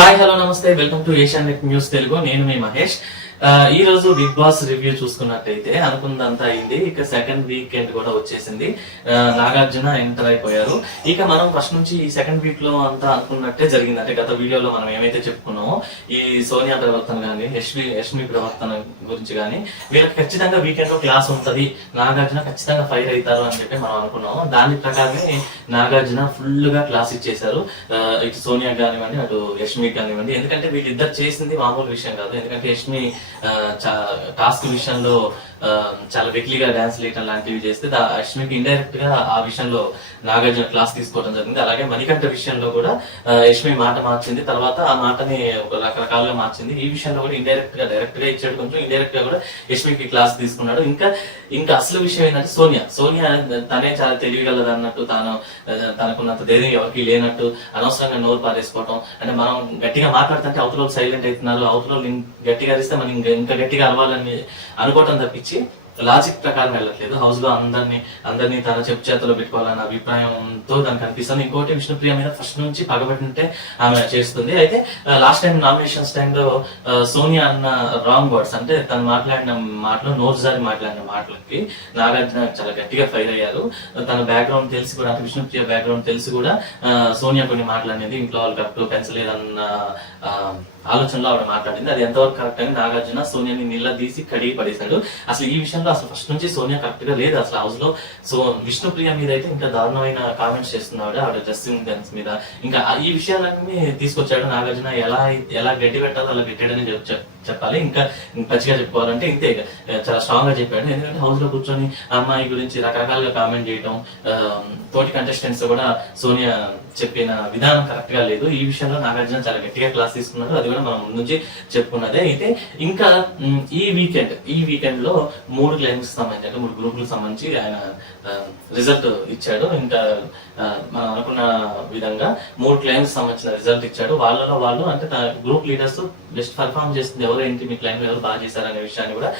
Hi hello నమస్తే. Welcome to Asianet news Telugu. నేను మీ మహేష్. ఈ రోజు బిగ్ బాస్ రివ్యూ చూసుకున్నట్టయితే అనుకున్నదంతా అయింది. ఇక సెకండ్ వీకెండ్ కూడా వచ్చేసింది. నాగార్జున ఎంటర్ అయిపోయారు. ఇక మనం ఫస్ట్ నుంచి ఈ సెకండ్ వీక్లో అంతా అనుకున్నట్టే జరిగింది అంటే గత వీడియోలో మనం ఏమైతే చెప్పుకున్నామో ఈ సోనియా ప్రవర్తన కానీ యష్మి యష్మి ప్రవర్తన గురించి కానీ వీళ్ళకి ఖచ్చితంగా వీకెండ్లో క్లాస్ ఉంటది. నాగార్జున ఖచ్చితంగా ఫైర్ అవుతారు అని చెప్పి మనం అనుకున్నాము. దాని ప్రకారమే నాగార్జున ఫుల్గా క్లాస్ ఇచ్చేశారు. ఇటు సోనియా కానివ్వండి అటు యష్మి కానివ్వండి. ఎందుకంటే వీళ్ళిద్దరు చేసింది మామూలు విషయం కాదు. ఎందుకంటే యష్మి టాస్క్ విషయంలో చాలా వెకిలిగా డాన్స్ వేయటం లాంటివి చేస్తే దా- యష్మికి ఇండైరెక్ట్గా ఆ విషయంలో నాగార్జున క్లాస్ తీసుకోవడం జరిగింది. అలాగే మణికంఠ విషయంలో కూడా యష్మి మాట మార్చింది. తర్వాత ఆ మాటని ఒక రకరకాలుగా మార్చింది. ఈ విషయంలో కూడా ఇండైరెక్ట్గా డైరెక్ట్గా ఇచ్చాడు. కొంచెం ఇండైరెక్ట్గా కూడా యష్మికి క్లాస్ తీసుకున్నాడు. ఇంకా ఇంకా అసలు విషయం ఏంటంటే సోనియా. సోనియా తనే చాలా తెలియగలదు అన్నట్టు తాను తనకున్నంత ధైర్యం ఎవరికి లేనట్టు అనవసరంగా నోరు పారేసుకోవటం. అంటే మనం గట్టిగా మాట్లాడుతుంటే అవతల సైలెంట్ అవుతున్నారు. అవతల గట్టిగా అరిస్తే మనం ఇంకా ఇంకా గట్టిగా అవ్వాలని అనుకోవటం తప్పించి లాజిక్ ప్రకారం వెళ్ళట్లేదు. హౌస్లో అందరినీ అందరినీ తన చెప్పు చేతిలో పెట్టుకోవాలన్న అభిప్రాయంతో దానికి అనిపిస్తుంది. ఇంకోటి విష్ణుప్రియ మీద ఫస్ట్ నుంచి పగబట్టినట్టే ఆమె చేస్తుంది. అయితే లాస్ట్ టైం నామినేషన్స్ టైంలో సోనియా అన్న రాంగ్ వర్డ్స్ అంటే తను మాట్లాడిన మాటలు నోరు జారి మాట్లాడిన మాటలకి నాగార్జున చాలా గట్టిగా ఫైర్ అయ్యారు. తన బ్యాక్గ్రౌండ్ తెలిసి కూడా అంటే విష్ణుప్రియ బ్యాక్గ్రౌండ్ తెలిసి కూడా సోనియా కొన్ని మాటలు అనేది ఇంట్లో వాళ్ళు కరెక్ట్ పెంచలేదన్న ఆలోచనలో ఆవిడ మాట్లాడింది. అది ఎంతవరకు కరెక్ట్ అని నాగార్జున సోనియాని తీసి కడిగి పడేశాడు. అసలు ఈ విషయంలో అసలు ఫస్ట్ నుంచి సోనియా కరెక్ట్గా లేదు. అసలు హౌస్లో సో విష్ణుప్రియ మీద అయితే ఇంకా దారుణమైన కామెంట్స్ చేస్తున్నాడు. ఆవిడ డ్రెస్సింగ్ సెన్స్ మీద. ఇంకా ఈ విషయాలన్నీ తీసుకొచ్చాడు నాగార్జున. ఎలా ఎలా గట్టి పెట్టాలో అలా గట్టాడని చెప్- చెప్పాలి. ఇంకా పచ్చిగా చెప్పుకోవాలంటే ఇంతే చాలా స్ట్రాంగ్గా చెప్పాడు. ఎందుకంటే హౌస్లో కూర్చొని అమ్మాయి గురించి రకరకాలుగా కామెంట్ చేయడం తోటి కంటెస్టెంట్స్ కూడా సోనియా చెప్పిన విధానం కరెక్ట్గా లేదు. ఈ విషయంలో నాగార్జున చాలా గట్టిగా క్లాస్ తీసుకున్నాడు. అది కూడా మనం ముందు నుంచి చెప్పుకున్నదే. అయితే ఇంకా ఈ వీకెండ్ ఈ వీకెండ్లో మూడు క్లైమ్స్ సంబంధించి అంటే మూడు గ్రూపులకు సంబంధించి ఆయన రిజల్ట్ ఇచ్చాడు. ఇంకా మనం అనుకున్న విధంగా మూడు క్లైమ్స్ సంబంధించిన రిజల్ట్ ఇచ్చాడు. వాళ్ళలో వాళ్ళు అంటే గ్రూప్ లీడర్స్ బెస్ట్ పర్ఫామ్ చేస్తుంది ఎవరు ఏంటి మీ క్లైమ్ ఎవరు బాగా చేశారనే విషయాన్ని కూడా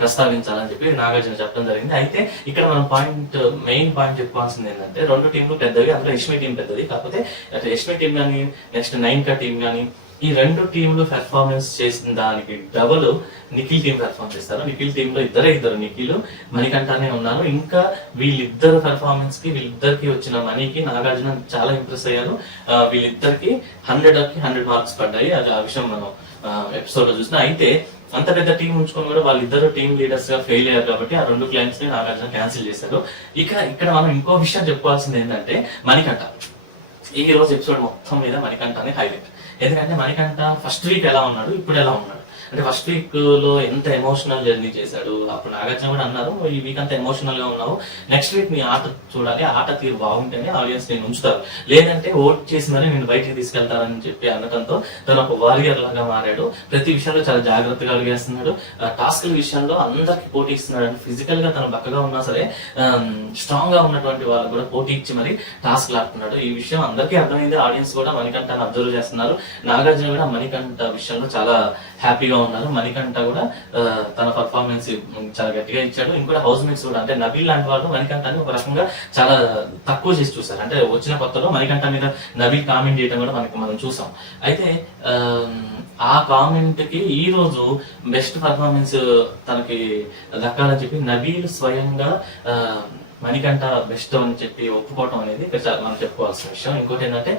ప్రస్తావించాలని చెప్పి నాగార్జున చెప్పడం జరిగింది. అయితే ఇక్కడ మనం పాయింట్ మెయిన్ పాయింట్ చెప్పుకోవాల్సింది ఏంటంటే రెండు టీంలు పెద్దవి అందులో ఎస్మి టీం పెద్దది. కాకపోతే అటు యష్మి టీం కానీ నెక్స్ట్ నైన్ కా టీం కానీ ఈ రెండు టీంలు పెర్ఫార్మెన్స్ చేసిన దానికి డబుల్ నిఖిల్ టీం పెర్ఫార్మ్ చేస్తారు. నిఖిల్ టీమ్లో ఇద్దరే ఇద్దరు నిఖిల్ మణికంఠానే ఉన్నారు. ఇంకా వీళ్ళిద్దరు పెర్ఫార్మెన్స్కి వీళ్ళిద్దరికి వచ్చిన మనీకి నాగార్జున చాలా ఇంప్రెస్ అయ్యారు. వీళ్ళిద్దరికి హండ్రెడ్కి హండ్రెడ్ మార్క్స్ పడ్డాయి. అది ఆ విషయం మనం ఎపిసోడ్లో చూసిన. అయితే అంత పెద్ద టీం ఉంచుకొని కూడా వాళ్ళిద్దరు టీం లీడర్స్గా ఫెయిల్ అయ్యారు కాబట్టి ఆ రెండు క్లైంట్స్ని నాగార్జున క్యాన్సిల్ చేశారు ఇక ఇక్కడ మనం ఇంకో విషయం చెప్పుకోవాల్సింది ఏంటంటే మణికంఠ. ఈ రోజు ఎపిసోడ్ మొత్తం మీద మణికంఠనే హైలైట్ ఎందుకంటే మణికంఠ ఫస్ట్ వీక్ ఎలా ఉన్నాడు ఇప్పుడు ఎలా ఉన్నాడు? అంటే ఫస్ట్ వీక్లో ఎంత ఎమోషనల్ జర్నీ చేశాడు? అప్పుడు నాగార్జున కూడా అన్నారు ఈ వీక్ అంతా ఎమోషనల్గా ఉన్నావు. నెక్స్ట్ వీక్ మీ ఆట చూడాలి. ఆట తీరు బాగుంటేనే ఆడియన్స్ నేను ఉంచుతారు. లేదంటే ఓట్ చేసి నేను బయటికి తీసుకెళ్తానని చెప్పి అనడంతో తను ఒక వారియర్ లాగా మారాడు. ప్రతి విషయంలో చాలా జాగ్రత్తగా అడిగేస్తున్నాడు. టాస్క్ విషయంలో అందరికి పోటీ ఇస్తున్నాడు. అంటే ఫిజికల్గా తను బక్కగా ఉన్నా సరే స్ట్రాంగ్గా ఉన్నటువంటి వాళ్ళకు కూడా పోటీ ఇచ్చి మరి టాస్క్ లాడుతున్నాడు ఈ విషయం అందరికీ అర్థమైంది. ఆడియన్స్ కూడా మణికంఠ అబ్జర్వ్ చేస్తున్నారు. నాగార్జున కూడా మణికంఠ విషయంలో చాలా హ్యాపీగా ఉన్నారు. మణికంఠ కూడా తన పర్ఫార్మెన్స్ చాలా గట్టిగా ఇచ్చాడు. ఇంకోటి హౌస్ మేట్స్ కూడా అంటే నబీల్ లాంటి వాళ్ళు మణికంఠని ఒక రకంగా చాలా తక్కువ చేసి చూసారు అంటే వచ్చిన కొత్తలో మణికంఠ మీద నబీల్ కామెంట్ చేయడం కూడా మనకి మనం చూసాం. అయితే ఆ, ఆ కామెంట్కి ఈ రోజు బెస్ట్ పర్ఫార్మెన్స్ తనకి దక్కాలని చెప్పి నబీల్ స్వయంగా ఆ, మణికంఠ బెస్ట్ అని చెప్పి ఒప్పుకోవటం అనేది మనం చెప్పుకోవాల్సిన విషయం. ఇంకోటి ఏంటంటే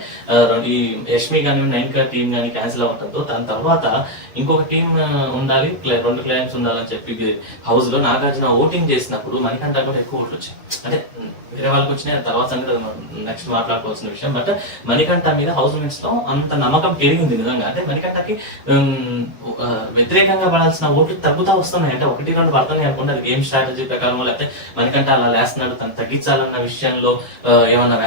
ఈ యష్మి కానీ నైన్ టీం కానీ క్యాన్సిల్ అవుతుందో దాని తర్వాత ఇంకొక టీం ఉండాలి రెండు క్లయింట్స్ ఉండాలని చెప్పి హౌస్లో నాగార్జున ఓటింగ్ చేసినప్పుడు మణికంఠ కూడా ఎక్కువ ఓట్లు వచ్చాయి. అంటే వేరే వాళ్ళకి వచ్చినాయి ఆ తర్వాత నెక్స్ట్ మాట్లాడుకోవాల్సిన విషయం. బట్ మణికంఠ మీద హౌస్ మేట్స్లో అంత నమ్మకం పెరిగింది నిజంగా. అంటే మణికంఠకి వ్యతిరేకంగా పడాల్సిన ఓట్లు తగ్గుతా వస్తున్నాయి. అంటే ఒకటి రెండు పడుతున్నాయి అనుకుంటే అది గేమ్ స్ట్రాటజీ ప్రకారం లేకపోతే మణికంఠ అలా లేస్తున్నాడు తను తగ్గించాలన్న విషయంలో ఏమన్నా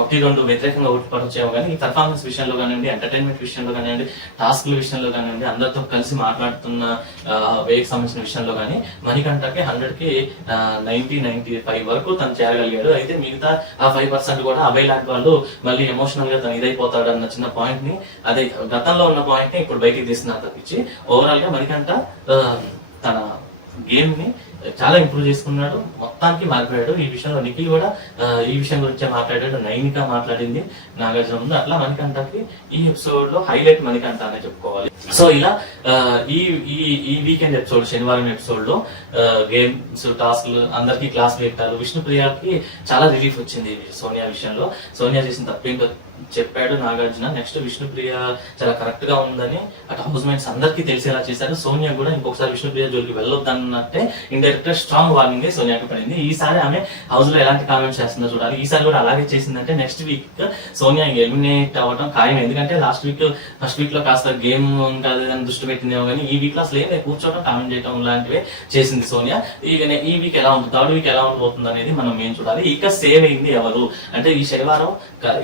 ఒకటి రెండు వ్యతిరేకంగా ఓట్లు కానీ ఈ పర్ఫార్మెన్స్ విషయంలో కానివ్వండి ఎంటర్టైన్మెంట్ విషయంలో కానివ్వండి టాస్క్ల విషయంలో కానివ్వండి అందరితో కలిసి మాట్లాడుతున్న వేకి సంబంధించిన విషయంలో కానీ మణికంటకి హండ్రెడ్కి నైన్టీ నైన్టీ ఫైవ్ వరకు తను చేరగలిగాడు. అయితే మిగతా ఆ ఫైవ్ పర్సెంట్ కూడా అవే లాంటి వాళ్ళు మళ్ళీ ఎమోషనల్గా తను ఇదైపోతాడు అన్న చిన్న పాయింట్ని అదే గతంలో ఉన్న పాయింట్ని ఇప్పుడు బయటికి తీస్తున్నారు తప్పించి. ఓవరాల్గా తన గేమ్ని చాలా ఇంప్రూవ్ చేసుకున్నాడు. మొత్తానికి మారిపోయాడు ఈ విషయంలో నిఖిల్ కూడా ఈ విషయం గురించే మాట్లాడాడు. నైనిక మాట్లాడింది. నాగార్జున ముందు అట్లా మణికంఠకి ఈ ఎపిసోడ్లో హైలైట్ మణికంఠ అనే చెప్పుకోవాలి. సో ఇలా ఈ ఈ ఈ వీకెండ్ ఎపిసోడ్ శనివారం ఎపిసోడ్లో గేమ్స్ టాస్క్లు అందరికి క్లాస్ పెట్టారు. విష్ణుప్రియకి చాలా రిలీఫ్ వచ్చింది సోనియా విషయంలో. సోనియా చేసిన తప్పేంటో చెప్పాడు నాగార్జున. నెక్స్ట్ విష్ణుప్రియ చాలా కరెక్ట్గా ఉందని అటు హౌస్ మేట్స్ అందరికీ తెలిసేలా చేశారు. సోనియా కూడా ఇంకొకసారి విష్ణుప్రియ జోలికి వెళ్ళొద్దన్నట్టే ఇండైరెక్ట్ స్ట్రాంగ్ వార్నింగ్ సోనియాకి పడింది. ఈసారి ఆమె హౌస్లో ఎలాంటి కామెంట్స్ చేస్తుందో చూడాలి. ఈసారి కూడా అలాగే చేసిందంటే నెక్స్ట్ వీక్ సోనియా ఎలిమినేట్ అవ్వడం ఖాయం ఎందుకంటే లాస్ట్ వీక్ ఫస్ట్ వీక్లో కాస్త గేమ్ కాదు అని దృష్టి పెట్టిందేమో కానీ ఈ వీక్లో అసలు ఏమే కూర్చోవడం కామెంట్ చేయడం లాంటివి చేసింది సోనియా. ఈ ఈ వీక్ ఎలా ఉంటుంది? థర్డ్ వీక్ ఎలా ఉండబోతుంది అనేది మనం ఏం చూడాలి. ఇక సేవ్ అయింది ఎవరు? అంటే ఈ శనివారం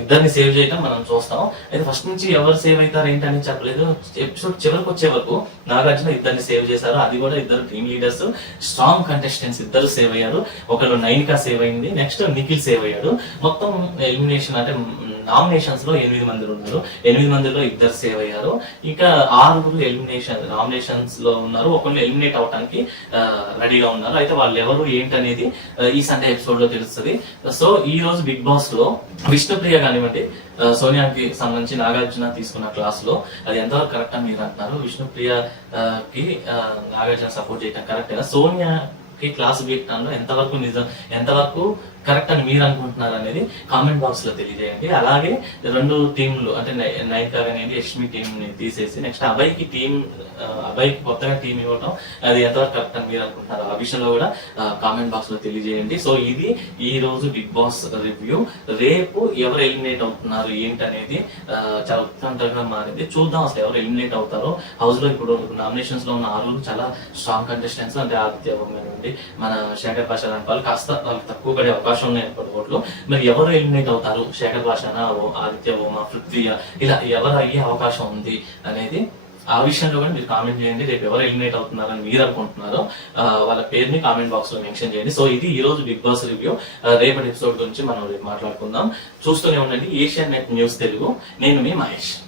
ఇద్దరిని సేవ్ చేయటం మనం చూస్తాం. అయితే ఫస్ట్ నుంచి ఎవరు సేవ్ అవుతారు ఏంటి అని చెప్పలేదు. ఎపిసోడ్ చివరికి వచ్చే వరకు నాగార్జున ఇద్దరిని సేవ్ చేశారు. అది కూడా ఇద్దరు టీమ్ లీడర్స్ స్ట్రాంగ్ కంటెస్టెంట్స్ ఇద్దరు సేవ్ అయ్యారు. ఒకళ్ళు నైనికా సేవ్ అయింది నెక్స్ట్ నిఖిల్ సేవ్ అయ్యాడు. మొత్తం ఎలిమినేషన్ అంటే నామినేషన్స్లో ఎనిమిది మంది ఉన్నారు. ఎనిమిది మందిలో ఇద్దరు సేవ్ అయ్యారు. ఇంకా ఆరుగురు ఎలిమినేషన్ నామినేషన్స్లో ఉన్నారు. ఒకళ్ళు ఎలిమినేట్ అవడానికి రెడీగా ఉన్నారు. అయితే వాళ్ళు ఎవరు ఏంటనేది అనేది ఈ సండే ఎపిసోడ్లో తెలుస్తుంది. సో ఈ రోజు బిగ్ బాస్లో విష్ణుప్రియ కానివ్వండి సోనియాకి సంబంధించి నాగార్జున తీసుకున్న క్లాస్లో అది ఎంతవరకు కరెక్ట్ అని మీరు అంటున్నారు? విష్ణుప్రియ కి ఆ, నాగార్జున సపోర్ట్ చేయడం కరెక్టేనా సోనియా కి క్లాస్ పెట్టడంలో ఎంతవరకు నిజం ఎంతవరకు కరెక్ట్ అని మీరు అనుకుంటున్నారు అనేది కామెంట్ బాక్స్లో తెలియజేయండి. అలాగే రెండు టీంలు అంటే నైన్కా అనేది యష్మి టీం ని తీసేసి నెక్స్ట్ అబ్బాయికి టీం అబ్బాయికి కొత్తగా టీం ఇవ్వటం అది ఎంతవరకు కరెక్ట్ అని మీరు అనుకుంటున్నారు ఆ విషయంలో కూడా కామెంట్ బాక్స్లో తెలియజేయండి. సో ఇది ఈ రోజు బిగ్ బాస్ రివ్యూ. రేపు ఎవరు ఎలిమినేట్ అవుతున్నారు ఏంటి అనేది చాలా ఉత్కంఠగా మారింది. చూద్దాం అసలు ఎవరు ఎలిమినేట్ అవుతారో. హౌస్లో ఇప్పుడు నామినేషన్స్లో ఉన్న ఆరుగురు చాలా స్ట్రాంగ్ కంటెస్టెంట్స్ అంటే ఆదిత్య ఓం మన శేఖర్ భాష లాంటి వాళ్ళు కాస్త వాళ్ళకి తక్కువ పడే అవకాశం ఉన్నాయి ఎప్పటి ఓట్లు. మరి ఎవరు ఎలిమినేట్ అవుతారు? శేఖర్ భాషనా ఓ- ఆదిత్య ఓమా పృథ్వీయ? ఇలా ఎవరు అయ్యే అవకాశం ఉంది అనేది ఆ విషయంలో కూడా మీరు కామెంట్ చేయండి. రేపు ఎవరు ఎలిమినేట్ అవుతున్నారని మీరు అనుకుంటున్నారో వాళ్ళ పేరుని కామెంట్ బాక్స్లో మెన్షన్ చేయండి. సో ఇది ఈ రోజు బిగ్ బాస్ రివ్యూ. రేపటి ఎపిసోడ్ గురించి మనం రేపు మాట్లాడుకుందాం. చూస్తూనే ఉండండి. Asianet news Telugu. నేను మీ మహేష్.